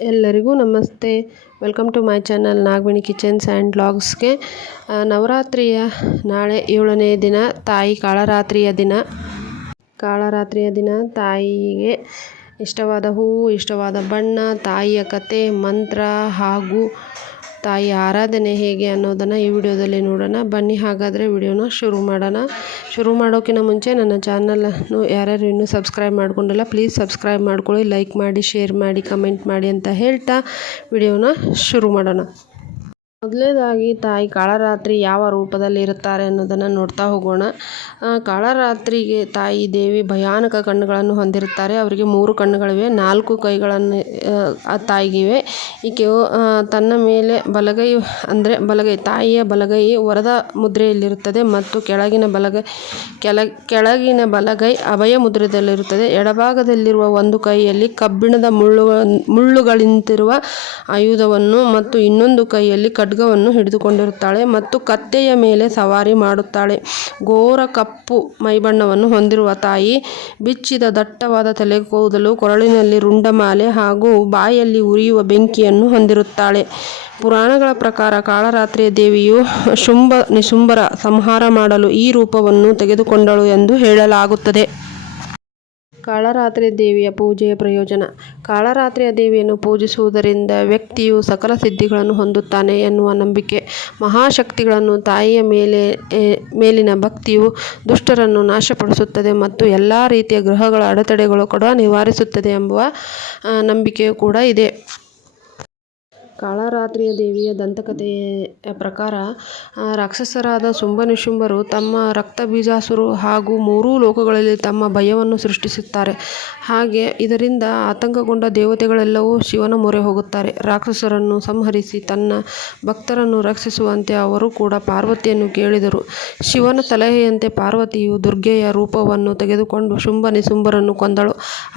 ಎಲ್ಲರಿಗೂ ನಮಸ್ತೆ. Welcome to my channel Nagamani kitchens and ವ್ಲಾಗ್ಸ್ಗೆ. ನವರಾತ್ರಿಯ ನಾಳೆ 7ನೇ ದಿನ, ತಾಯಿ ಕಾಳರಾತ್ರಿಯ ದಿನ ತಾಯಿಗೆ ಇಷ್ಟವಾದ ಹೂವು, ಇಷ್ಟವಾದ ಬಣ್ಣ, ತಾಯಿಯ ಕತೆ, ಮಂತ್ರ ಹಾಗೂ ತಾಯಿ ಆರಾಧನೆ ಹೇಗೆ ಅನ್ನೋದನ್ನು ಈ ವಿಡಿಯೋದಲ್ಲಿ ನೋಡೋಣ. ಬನ್ನಿ ಹಾಗಾದರೆ ವಿಡಿಯೋನ ಶುರು ಮಾಡೋಕ್ಕಿಂತ ಮುಂಚೆ ನನ್ನ ಚಾನಲನ್ನು ಯಾರ್ಯಾರು ಇನ್ನೂ ಸಬ್ಸ್ಕ್ರೈಬ್ ಮಾಡ್ಕೊಂಡಿಲ್ಲ ಪ್ಲೀಸ್ ಸಬ್ಸ್ಕ್ರೈಬ್ ಮಾಡ್ಕೊಳ್ಳಿ, ಲೈಕ್ ಮಾಡಿ, ಶೇರ್ ಮಾಡಿ, ಕಮೆಂಟ್ ಮಾಡಿ ಅಂತ ಹೇಳ್ತಾ ವಿಡಿಯೋನ ಶುರು ಮಾಡೋಣ. ಮೊದಲನೇದಾಗಿ ತಾಯಿ ಕಾಳರಾತ್ರಿ ಯಾವ ರೂಪದಲ್ಲಿ ಇರುತ್ತಾರೆ ಅನ್ನೋದನ್ನು ನೋಡ್ತಾ ಹೋಗೋಣ. ಕಾಳರಾತ್ರಿಗೆ ತಾಯಿ ದೇವಿ ಭಯಾನಕ ಕಣ್ಣುಗಳನ್ನು ಹೊಂದಿರುತ್ತಾರೆ. ಅವರಿಗೆ 3 ಕಣ್ಣುಗಳಿವೆ, 4 ಕೈಗಳನ್ನು ಆ ತಾಯಿಗಿವೆ. ಈಕೆಯು ತನ್ನ ಮೇಲೆ ಬಲಗೈ ಅಂದರೆ ತಾಯಿಯ ಬಲಗೈ ವರದ ಮುದ್ರೆಯಲ್ಲಿರುತ್ತದೆ ಮತ್ತು ಕೆಳಗಿನ ಬಲಗೈ ಅಭಯ ಮುದ್ರೆಯಲ್ಲಿರುತ್ತದೆ. ಎಡಭಾಗದಲ್ಲಿರುವ ಒಂದು ಕೈಯಲ್ಲಿ ಕಬ್ಬಿಣದ ಮುಳ್ಳುಗಳಿಂತಿರುವ ಆಯುಧವನ್ನು ಮತ್ತು ಇನ್ನೊಂದು ಕೈಯಲ್ಲಿ ಖಡ್ಗವನ್ನು ಹಿಡಿದುಕೊಂಡಿರುತ್ತಾಳೆ ಮತ್ತು ಕತ್ತೆಯ ಮೇಲೆ ಸವಾರಿ ಮಾಡುತ್ತಾಳೆ. ಘೋರ ಕಪ್ಪು ಮೈಬಣ್ಣವನ್ನು ಹೊಂದಿರುವ ತಾಯಿ ಬಿಚ್ಚಿದ ದಟ್ಟವಾದ ತಲೆಕೂದಲು, ಕೊರಳಿನಲ್ಲಿ ರುಂಡಮಾಲೆ ಹಾಗೂ ಬಾಯಲ್ಲಿ ಉರಿಯುವ ಬೆಂಕಿಯನ್ನು ಹೊಂದಿರುತ್ತಾಳೆ. ಪುರಾಣಗಳ ಪ್ರಕಾರ ಕಾಳರಾತ್ರಿಯ ದೇವಿಯು ಶುಂಭ-ನಿಶುಂಭರ ಸಂಹಾರ ಮಾಡಲು ಈ ರೂಪವನ್ನು ತೆಗೆದುಕೊಂಡಳು ಎಂದು ಹೇಳಲಾಗುತ್ತದೆ. ಕಾಳರಾತ್ರಿ ದೇವಿಯ ಪೂಜೆಯ ಪ್ರಯೋಜನ. ಕಾಳರಾತ್ರಿಯ ದೇವಿಯನ್ನು ಪೂಜಿಸುವುದರಿಂದ ವ್ಯಕ್ತಿಯು ಸಕಲ ಸಿದ್ಧಿಗಳನ್ನು ಹೊಂದುತ್ತಾನೆ ಎನ್ನುವ ನಂಬಿಕೆ. ಮಹಾಶಕ್ತಿಗಳನ್ನು ತಾಯಿಯ ಮೇಲಿನ ಭಕ್ತಿಯು ದುಷ್ಟರನ್ನು ನಾಶಪಡಿಸುತ್ತದೆ ಮತ್ತು ಎಲ್ಲ ರೀತಿಯ ಗ್ರಹಗಳ ಅಡೆತಡೆಗಳು ಕೂಡ ನಿವಾರಿಸುತ್ತದೆ ಎಂಬ ನಂಬಿಕೆಯೂ ಕೂಡ ಇದೆ. ಕಾಳರಾತ್ರಿಯ ದೇವಿಯ ದಂತಕಥೆಯ ಪ್ರಕಾರ ರಾಕ್ಷಸರಾದ ಶುಂಭ-ನಿಶುಂಭರು ತಮ್ಮ ರಕ್ತಬೀಜಾಸುರ ಹಾಗೂ 3 ಲೋಕಗಳಲ್ಲಿ ತಮ್ಮ ಭಯವನ್ನು ಸೃಷ್ಟಿಸುತ್ತಾರೆ. ಹಾಗೆ ಇದರಿಂದ ಆತಂಕಗೊಂಡ ದೇವತೆಗಳೆಲ್ಲವೂ ಶಿವನ ಮೊರೆ ಹೋಗುತ್ತಾರೆ. ರಾಕ್ಷಸರನ್ನು ಸಂಹರಿಸಿ ತನ್ನ ಭಕ್ತರನ್ನು ರಕ್ಷಿಸುವಂತೆ ಅವರು ಕೂಡ ಪಾರ್ವತಿಯನ್ನು ಕೇಳಿದರು. ಶಿವನ ಸಲಹೆಯಂತೆ ಪಾರ್ವತಿಯು ದುರ್ಗೆಯ ರೂಪವನ್ನು ತೆಗೆದುಕೊಂಡು ಶುಂಭ-ನಿಶುಂಭರನ್ನು ಕೊಂದಳು.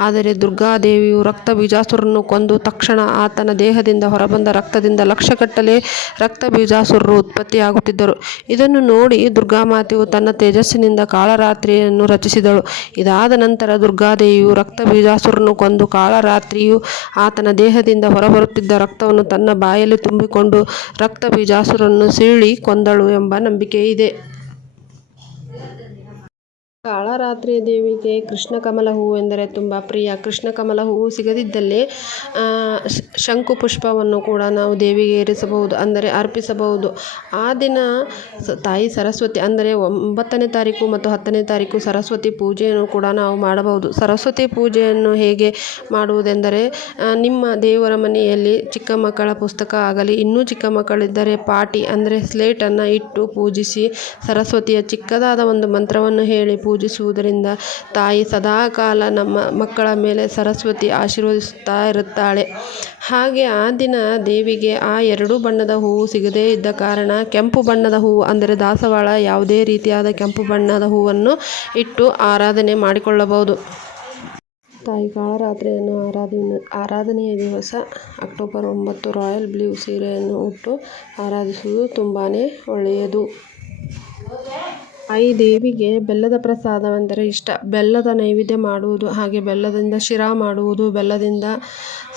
ಆದರೆ ದುರ್ಗಾದೇವಿಯು ರಕ್ತಬೀಜಾಸುರನನ್ನು ಕೊಂದ ತಕ್ಷಣ ಆತನ ದೇಹದಿಂದ ಹೊರಬಂದ ರಕ್ತದಿಂದ ಲಕ್ಷಗಟ್ಟಲೆ ರಕ್ತಬೀಜಾಸುರರು ಉತ್ಪತ್ತಿಯಾಗುತ್ತಿದ್ದರು. ಇದನ್ನು ನೋಡಿ ದುರ್ಗಾಮಾತೆಯು ತನ್ನ ತೇಜಸ್ಸಿನಿಂದ ಕಾಳರಾತ್ರಿಯನ್ನು ರಚಿಸಿದಳು. ಇದಾದ ನಂತರ ದುರ್ಗಾದೇವಿಯು ರಕ್ತಬೀಜಾಸುರನನ್ನು ಕೊಂದು ಕಾಳರಾತ್ರಿಯು ಆತನ ದೇಹದಿಂದ ಹೊರಬರುತ್ತಿದ್ದ ರಕ್ತವನ್ನು ತನ್ನ ಬಾಯಲ್ಲಿ ತುಂಬಿಕೊಂಡು ರಕ್ತಬೀಜಾಸುರನನ್ನು ಸೀಳಿ ಕೊಂದಳು ಎಂಬ ನಂಬಿಕೆ ಇದೆ. ಕಾಳರಾತ್ರಿಯ ದೇವಿಗೆ ಕೃಷ್ಣಕಮಲ ಹೂವು ಎಂದರೆ ತುಂಬ ಪ್ರಿಯ. ಕೃಷ್ಣಕಮಲ ಹೂವು ಸಿಗದಿದ್ದಲ್ಲಿ ಶಂಖುಪುಷ್ಪವನ್ನು ಕೂಡ ನಾವು ದೇವಿಗೆ ಏರಿಸಬಹುದು, ಅಂದರೆ ಅರ್ಪಿಸಬಹುದು. ಆ ದಿನ ತಾಯಿ ಸರಸ್ವತಿ ಅಂದರೆ 9ನೇ ತಾರೀಕು ಮತ್ತು 10ನೇ ತಾರೀಕು ಸರಸ್ವತಿ ಪೂಜೆಯನ್ನು ಕೂಡ ನಾವು ಮಾಡಬಹುದು. ಸರಸ್ವತಿ ಪೂಜೆಯನ್ನು ಹೇಗೆ ಮಾಡುವುದೆಂದರೆ, ನಿಮ್ಮ ದೇವರ ಮನೆಯಲ್ಲಿ ಚಿಕ್ಕ ಮಕ್ಕಳ ಪುಸ್ತಕ ಆಗಲಿ, ಇನ್ನೂ ಚಿಕ್ಕ ಮಕ್ಕಳಿದ್ದರೆ ಪಾಟಿ ಅಂದರೆ ಸ್ಲೇಟನ್ನು ಇಟ್ಟು ಪೂಜಿಸಿ ಸರಸ್ವತಿಯ ಚಿಕ್ಕದಾದ ಒಂದು ಮಂತ್ರವನ್ನು ಹೇಳಿ ಪೂಜಿಸುವುದರಿಂದ ತಾಯಿ ಸದಾಕಾಲ ನಮ್ಮ ಮಕ್ಕಳ ಮೇಲೆ ಸರಸ್ವತಿ ಆಶೀರ್ವದಿಸುತ್ತಾ ಇರುತ್ತಾಳೆ. ಹಾಗೆ ಆ ದಿನ ದೇವಿಗೆ ಆ 2 ಬಣ್ಣದ ಹೂವು ಸಿಗದೇ ಇದ್ದ ಕಾರಣ ಕೆಂಪು ಬಣ್ಣದ ಹೂವು ಅಂದರೆ ದಾಸವಾಳ, ಯಾವುದೇ ರೀತಿಯಾದ ಕೆಂಪು ಬಣ್ಣದ ಹೂವನ್ನು ಇಟ್ಟು ಆರಾಧನೆ ಮಾಡಿಕೊಳ್ಳಬಹುದು. ತಾಯಿ ಕಾಳರಾತ್ರಿಯನ್ನು ಆರಾಧನೆಯ ದಿವಸ ಅಕ್ಟೋಬರ್ 9 ರಾಯಲ್ ಬ್ಲೂ ಸೀರೆಯನ್ನು ಉಟ್ಟು ಆರಾಧಿಸುವುದು ತುಂಬಾ ಒಳ್ಳೆಯದು. ಈ ದೇವಿಗೆ ಬೆಲ್ಲದ ಪ್ರಸಾದವೆಂದರೆ ಇಷ್ಟ. ಬೆಲ್ಲದ ನೈವೇದ್ಯ ಮಾಡುವುದು, ಹಾಗೆ ಬೆಲ್ಲದಿಂದ ಶಿರಾ ಮಾಡುವುದು, ಬೆಲ್ಲದಿಂದ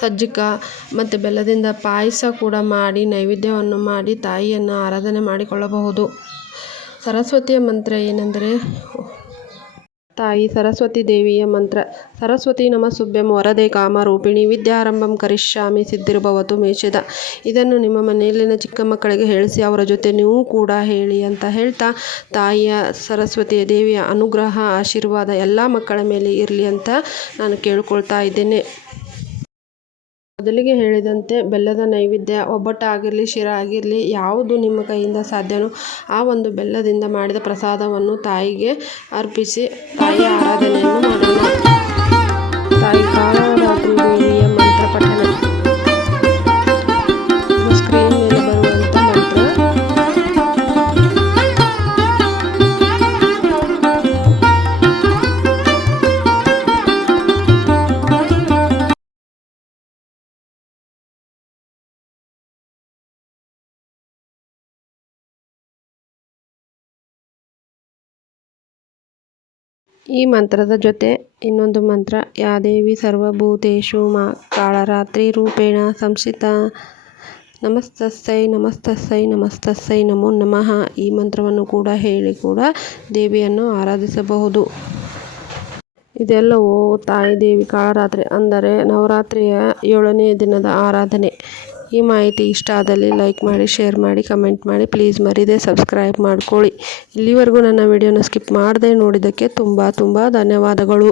ಸಜ್ಜಿಕ ಮತ್ತು ಬೆಲ್ಲದಿಂದ ಪಾಯಸ ಕೂಡ ಮಾಡಿ ನೈವೇದ್ಯವನ್ನು ಮಾಡಿ ತಾಯಿಯನ್ನು ಆರಾಧನೆ ಮಾಡಿಕೊಳ್ಳಬಹುದು. ಸರಸ್ವತಿಯ ಮಂತ್ರ ಏನೆಂದರೆ, ತಾಯಿ ಸರಸ್ವತಿ ದೇವಿಯ ಮಂತ್ರ: ಸರಸ್ವತಿ ನಮಸ್ತುಭ್ಯಂ ವರದೆ ಕಾಮರೂಪಿಣಿ ವಿದ್ಯಾರಂಭಂ ಕರಿಷ್ಯಾಮಿ ಸಿದ್ಧಿರ್ಭವತು ಮೇಷದ. ಇದನ್ನು ನಿಮ್ಮ ಮನೆಯಲ್ಲಿನ ಚಿಕ್ಕ ಮಕ್ಕಳಿಗೆ ಹೇಳಿಸಿ ಅವರ ಜೊತೆ ನೀವು ಕೂಡ ಹೇಳಿ ಅಂತ ಹೇಳ್ತಾ, ತಾಯಿಯ ಸರಸ್ವತಿಯ ದೇವಿಯ ಅನುಗ್ರಹ ಆಶೀರ್ವಾದ ಎಲ್ಲ ಮಕ್ಕಳ ಮೇಲೆ ಇರಲಿ ಅಂತ ನಾನು ಕೇಳ್ಕೊಳ್ತಾ ಇದ್ದೇನೆ. ಮೊದಲಿಗೆ ಹೇಳಿದಂತೆ ಬೆಲ್ಲದ ನೈವೇದ್ಯ, ಒಬ್ಬಟ್ಟಾಗಿರಲಿ, ಶಿರಾ ಆಗಿರಲಿ, ಯಾವುದು ನಿಮ್ಮ ಕೈಯಿಂದ ಸಾಧ್ಯವೋ ಆ ಒಂದು ಬೆಲ್ಲದಿಂದ ಮಾಡಿದ ಪ್ರಸಾದವನ್ನು ತಾಯಿಗೆ ಅರ್ಪಿಸಿ ತಾಯಿಯ ಆರಾಧನೆಯನ್ನು ಮಾಡೋಣ. ತಾಯಿ ಕಾಳರಾತ್ರಿ ದೇವಿಯ ಮಂತ್ರ ಪಠಣ. ಸ್ಕ್ರೀನ್ ಮೇಲೆ ಬರುವಂಥ ಮಂತ್ರ: ಈ ಮಂತ್ರದ ಜೊತೆ ಇನ್ನೊಂದು ಮಂತ್ರ, ಯಾ ದೇವಿ ಸರ್ವಭೂತೇಷು ಕಾಳರಾತ್ರಿ ರೂಪೇಣ ಸಂಸ್ಥಿತಾ ನಮಸ್ತಸ್ಸೈ ನಮಸ್ತಸ್ಸೈ ನಮಸ್ತಸ್ಸೈ ನಮೋ ನಮಃ. ಈ ಮಂತ್ರವನ್ನು ಕೂಡ ಹೇಳಿ ಕೂಡ ದೇವಿಯನ್ನು ಆರಾಧಿಸಬಹುದು. ಇದೆಲ್ಲವೂ ತಾಯಿ ದೇವಿ ಕಾಳರಾತ್ರಿ ಅಂದರೆ ನವರಾತ್ರಿಯ 7ನೇ ದಿನದ ಆರಾಧನೆ. ಈ ಮಾಹಿತಿ ಇಷ್ಟ ಆದಲ್ಲಿ ಲೈಕ್ ಮಾಡಿ, ಶೇರ್ ಮಾಡಿ, ಕಮೆಂಟ್ ಮಾಡಿ. ಪ್ಲೀಸ್ ಮರೀದೆ ಸಬ್ಸ್ಕ್ರೈಬ್ ಮಾಡ್ಕೊಳ್ಳಿ. ಇಲ್ಲಿವರೆಗೂ ನನ್ನ ವಿಡಿಯೋನ ಸ್ಕಿಪ್ ಮಾಡದೆ ನೋಡಿದ್ದಕ್ಕೆ ತುಂಬ ಧನ್ಯವಾದಗಳು.